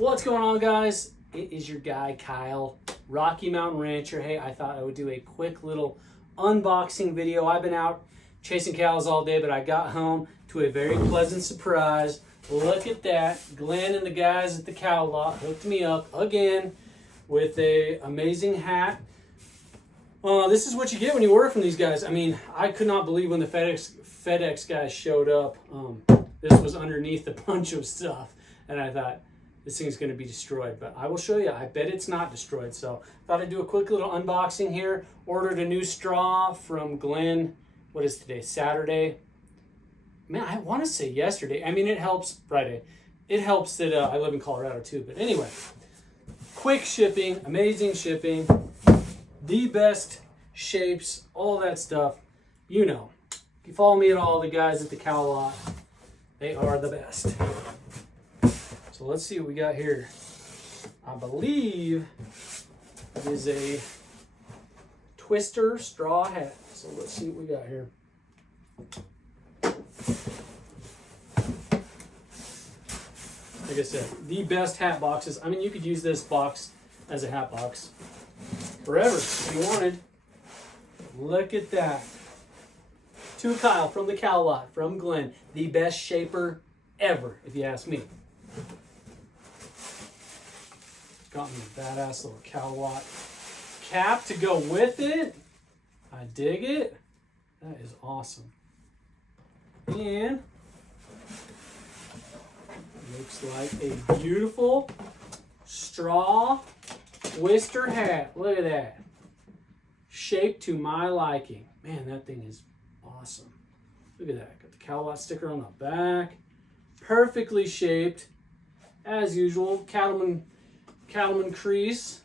What's going on, guys? It is your guy Kyle, Rocky Mountain Rancher. Hey, I thought I would do a quick little unboxing video. I've been out chasing cows all day, but I got home to a very pleasant surprise. Look at that. Glenn and the guys at the CowLot hooked me up again with a amazing hat. This is what you get when you order from these guys. I mean, I could not believe when the FedEx guys showed up. This was underneath a bunch of stuff, and I thought, this thing's going to be destroyed, but I will show you. I bet it's not destroyed. So thought I'd do a quick little unboxing here. Ordered a new straw from Glenn. What is today? Saturday. Man, I want to say yesterday. I mean, it helps Friday. It helps that I live in Colorado too. But anyway, quick shipping, amazing shipping, the best shapes, all that stuff. You know, if you follow me at all, the guys at the CowLot, they are the best. So let's see what we got here. I believe it is a twister straw hat. So let's see what we got here. Like I said, the best hat boxes. I mean, you could use this box as a hat box forever if you wanted. Look at that. To Kyle from the CowLot, from Glenn, the best shaper ever, if you ask me. Got me a badass little CowLot cap to go with it. I dig it. That is awesome. And looks like a beautiful straw twister hat. Look at that. Shaped to my liking. Man, that thing is awesome. Look at that. Got the CowLot sticker on the back. Perfectly shaped. As usual, cattleman crease,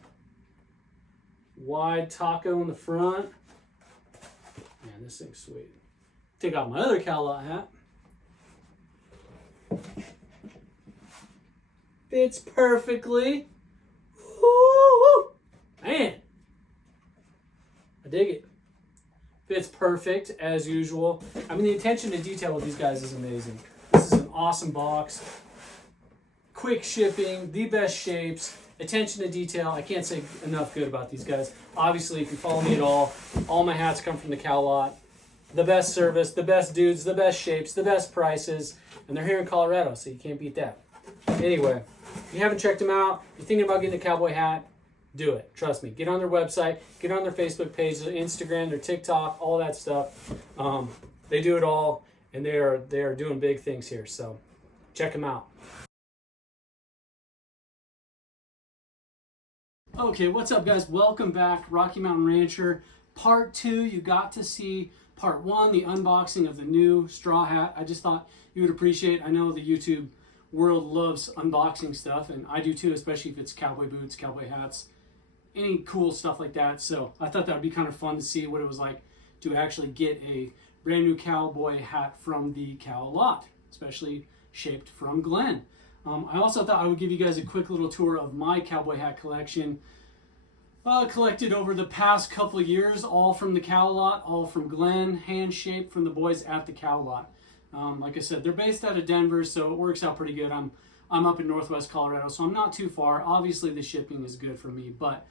wide taco in the front. Man, this thing's sweet. Take out my other CowLot hat. Fits perfectly. Woo-hoo. Man, I dig it. Fits perfect as usual. I mean, the attention to detail with these guys is amazing. This is an awesome box. Quick shipping, the best shapes. Attention to detail. I can't say enough good about these guys. Obviously, if you follow me at all my hats come from the CowLot. The best service, the best dudes, the best shapes, the best prices, and they're here in Colorado, so you can't beat that. Anyway, if you haven't checked them out, you're thinking about getting a cowboy hat, do it. Trust me. Get on their website, get on their Facebook page, their Instagram, their TikTok, all that stuff. They do it all, and they are doing big things here, so check them out. Okay, what's up, guys? Welcome back, Rocky Mountain Rancher. Part 2, you got to see part 1, the unboxing of the new straw hat. I just thought you would appreciate. I know the YouTube world loves unboxing stuff, and I do too, especially if it's cowboy boots, cowboy hats, any cool stuff like that. So I thought that would be kind of fun to see what it was like to actually get a brand new cowboy hat from the CowLot, especially shaped from Glenn. I also thought I would give you guys a quick little tour of my cowboy hat collection. Collected over the past couple of years, all from the CowLot, all from Glenn, hand-shaped from the boys at the CowLot. Like I said, they're based out of Denver, so it works out pretty good. I'm up in Northwest Colorado, so I'm not too far. Obviously, the shipping is good for me, but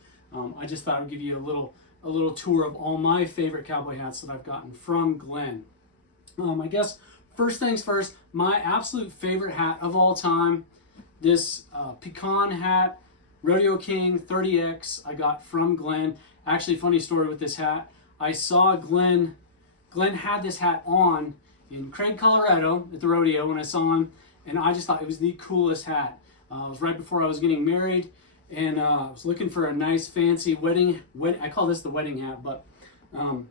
I just thought I'd give you a little tour of all my favorite cowboy hats that I've gotten from Glenn. I guess first things first, my absolute favorite hat of all time, this pecan hat, Rodeo King 30X, I got from Glenn. Actually, funny story with this hat. I saw Glenn had this hat on in Craig, Colorado at the rodeo when I saw him, and I just thought it was the coolest hat. It was right before I was getting married, and I was looking for a nice fancy wedding. I call this the wedding hat, but and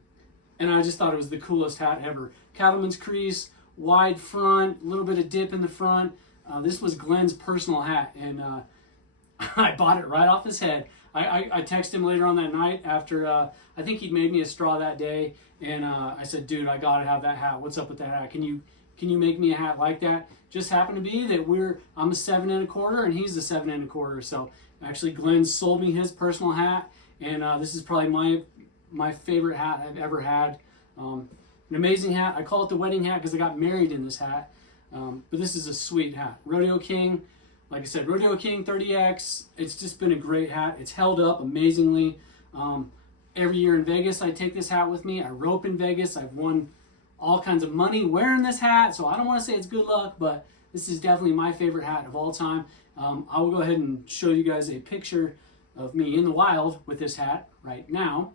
I just thought it was the coolest hat ever. Cattleman's crease, wide front, a little bit of dip in the front. This was Glenn's personal hat, and I bought it right off his head. I texted him later on that night after I think he'd made me a straw that day, and I said, dude, I gotta have that hat. What's up with that hat? Can you make me a hat like that? Just happened to be that I'm a 7 1/4 and he's a 7 1/4. So actually Glenn sold me his personal hat, and this is probably my favorite hat I've ever had. An amazing hat. I call it the wedding hat because I got married in this hat. But this is a sweet hat. Rodeo King. like I said, Rodeo King 30X. It's just been a great hat. It's held up amazingly. Every year in Vegas, I take this hat with me. I rope in Vegas. I've won all kinds of money wearing this hat. So I don't want to say it's good luck, but this is definitely my favorite hat of all time. I will go ahead and show you guys a picture of me in the wild with this hat right now.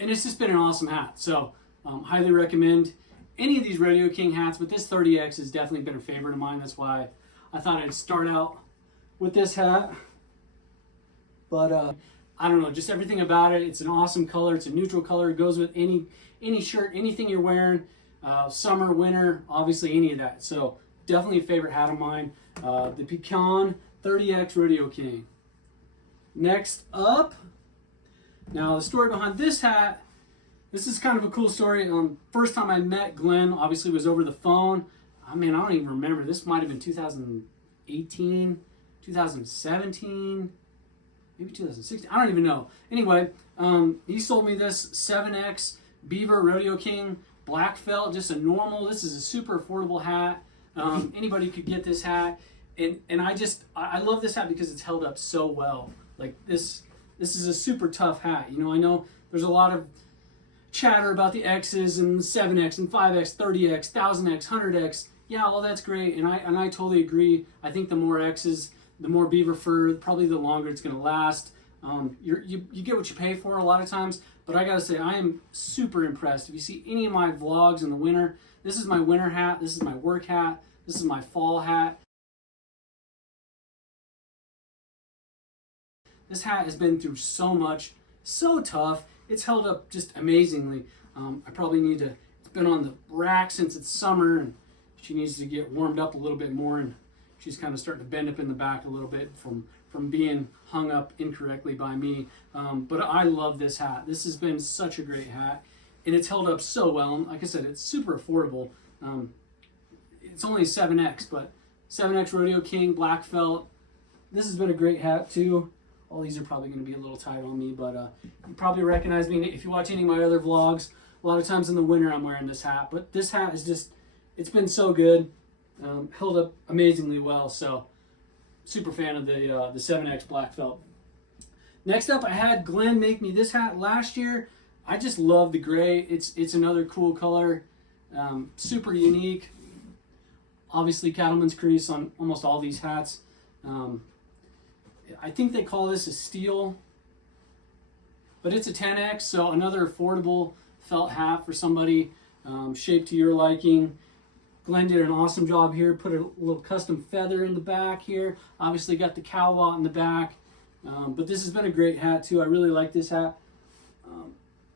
And it's just been an awesome hat. So highly recommend any of these Rodeo King hats, but this 30X has definitely been a favorite of mine. That's why I thought I'd start out with this hat. But I don't know, just everything about it. It's an awesome color. It's a neutral color. It goes with any shirt, anything you're wearing, summer, winter, obviously any of that. So definitely a favorite hat of mine. The Pecan 30X Rodeo King. Next up, now the story behind this hat. This is kind of a cool story. First time I met Glenn, obviously, was over the phone. I mean, I don't even remember. This might have been 2018, 2017, maybe 2016. I don't even know. Anyway, he sold me this 7X Beaver Rodeo King black felt, just a normal. This is a super affordable hat. Anybody could get this hat, and I love this hat because it's held up so well. Like this is a super tough hat. You know, I know there's a lot of chatter about the X's and 7X and 5X, 30X, 1000X, 100X. Yeah, all that's great, and I totally agree. I think the more X's, the more beaver fur, probably the longer it's going to last. You get what you pay for a lot of times, but I gotta say, I am super impressed. If you see any of my vlogs in the winter, this is my winter hat, this is my work hat, this is my fall hat. This hat has been through so much, so tough. It's held up just amazingly. I probably need to, it's been on the rack since it's summer, and she needs to get warmed up a little bit more, and she's kind of starting to bend up in the back a little bit from being hung up incorrectly by me. But I love this hat. This has been such a great hat, and it's held up so well. And like I said, it's super affordable. It's only 7X, but 7X Rodeo King, black felt. This has been a great hat too. All these are probably going to be a little tight on me, but you probably recognize me if you watch any of my other vlogs. A lot of times in the winter I'm wearing this hat, but this hat is just, it's been so good. Held up amazingly well, so super fan of the 7X black felt. Next up, I had Glenn make me this hat last year. I just love the gray. It's another cool color, super unique. Obviously, cattleman's crease on almost all these hats. I think they call this a steel, but it's a 10X, so another affordable felt hat for somebody, shaped to your liking. Glenn did an awesome job here, put a little custom feather in the back here. Obviously got the CowLot in the back, but this has been a great hat too. I really like this hat.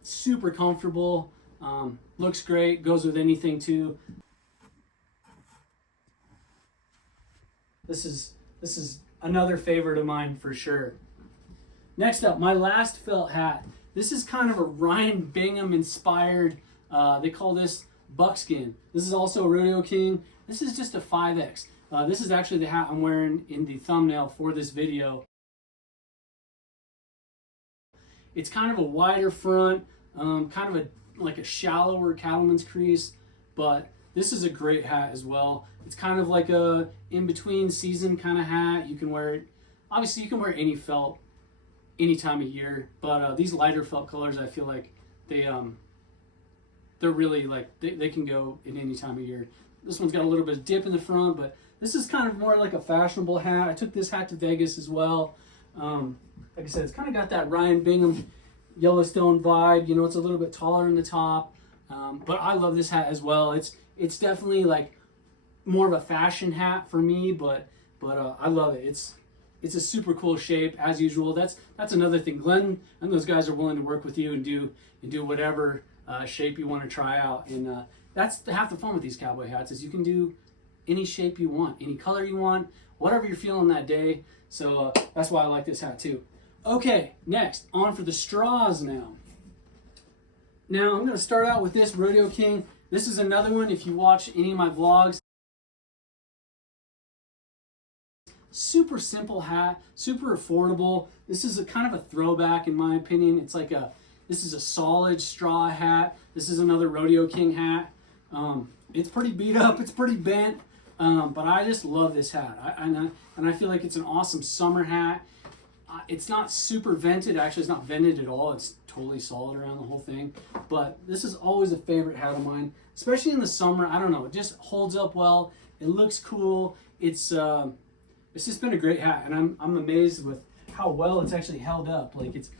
Super comfortable, looks great, goes with anything too. This is another favorite of mine for sure. Next up, my last felt hat. This is kind of a Ryan Bingham inspired, they call this buckskin. This is also a Rodeo King. This is just a 5X. This is actually the hat I'm wearing in the thumbnail for this video. It's kind of a wider front, kind of like a shallower cattleman's crease, but this is a great hat as well. It's kind of like a in-between season kind of hat. You can wear it, obviously you can wear any felt any time of year, but these lighter felt colors, I feel like they're really like, they can go in any time of year. This one's got a little bit of dip in the front, but this is kind of more like a fashionable hat. I took this hat to Vegas as well. Like I said, it's kind of got that Ryan Bingham Yellowstone vibe. You know, it's a little bit taller in the top, but I love this hat as well. It's definitely like more of a fashion hat for me, but I love it. It's a super cool shape as usual. That's another thing. Glenn and those guys are willing to work with you and do whatever shape you want to try out, and that's half the fun with these cowboy hats is you can do any shape you want, any color you want, whatever you're feeling that day. So that's why I like this hat too. Okay, next on for the straws now. Now I'm going to start out with this Rodeo King. This is another one. If you watch any of my vlogs, super simple hat, super affordable. This is a kind of a throwback in my opinion. It's like this is a solid straw hat. This is another Rodeo King hat. It's pretty beat up, it's pretty bent, but I just love this hat. And I feel like it's an awesome summer hat. It's not super vented. Actually, it's not vented at all. It's totally solid around the whole thing. But this is always a favorite hat of mine, especially in the summer. I don't know. It just holds up well. It looks cool. It's just been a great hat, and I'm amazed with how well it's actually held up. Like it's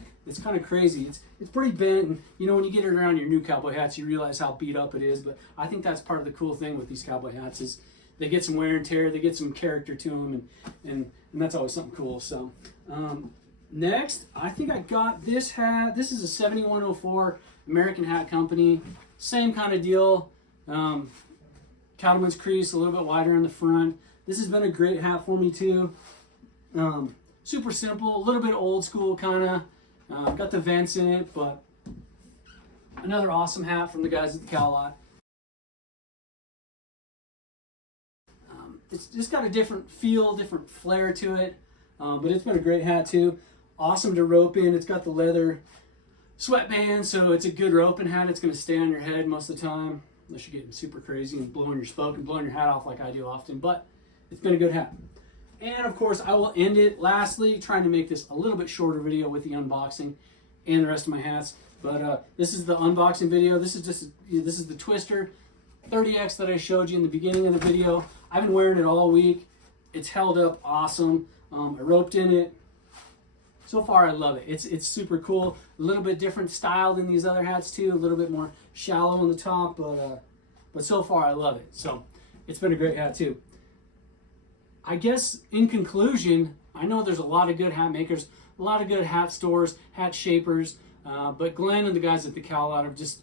kind of crazy. It's pretty bent, and you know, when you get it around your new cowboy hats, you realize how beat up it is. But I think that's part of the cool thing with these cowboy hats is they get some wear and tear, they get some character to them, and that's always something cool. So next, I think I got this hat. This is a 7104 American Hat Company. Same kind of deal. Cattleman's crease, a little bit wider in the front. This has been a great hat for me too. Super simple, a little bit old school kind of. Got the vents in it, but another awesome hat from the guys at the CowLot. It's just got a different feel, different flair to it, but it's been a great hat too. Awesome to rope in. It's got the leather sweatband, so it's a good roping hat. It's going to stay on your head most of the time, unless you're getting super crazy and blowing your smoke and blowing your hat off like I do often, but it's been a good hat. And of course, I will end it lastly, trying to make this a little bit shorter video with the unboxing and the rest of my hats. But this is the unboxing video. This is the Twister 30X that I showed you in the beginning of the video. I've been wearing it all week. It's held up awesome. I roped in it. So far, I love it. It's super cool. A little bit different style than these other hats too. A little bit more shallow on the top, but so far I love it. So it's been a great hat too. I guess in conclusion, I know there's a lot of good hat makers, a lot of good hat stores, hat shapers, but Glenn and the guys at the CowLot are just,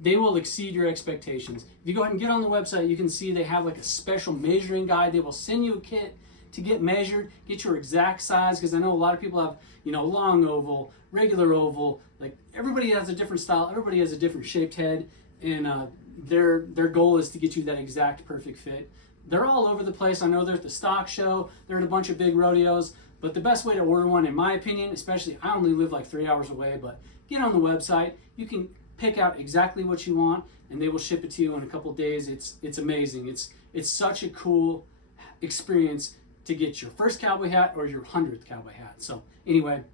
they will exceed your expectations. If you go ahead and get on the website, you can see they have like a special measuring guide. They will send you a kit to get measured, get your exact size, because I know a lot of people have, you know, long oval, regular oval, like everybody has a different style, everybody has a different shaped head, and their goal is to get you that exact perfect fit. They're all over the place. I know they're at the stock show, they're at a bunch of big rodeos, but the best way to order one, in my opinion, especially, I only live like 3 hours away, but get on the website, you can pick out exactly what you want, and they will ship it to you in a couple days. It's amazing. It's such a cool experience to get your first cowboy hat or your 100th cowboy hat. So anyway,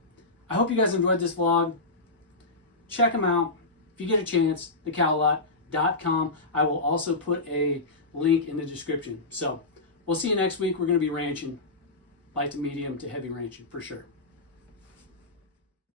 I hope you guys enjoyed this vlog. Check them out if you get a chance, thecowlot.com. I will also put a link in the description. So we'll see you next week. We're going to be ranching, light to medium to heavy ranching for sure.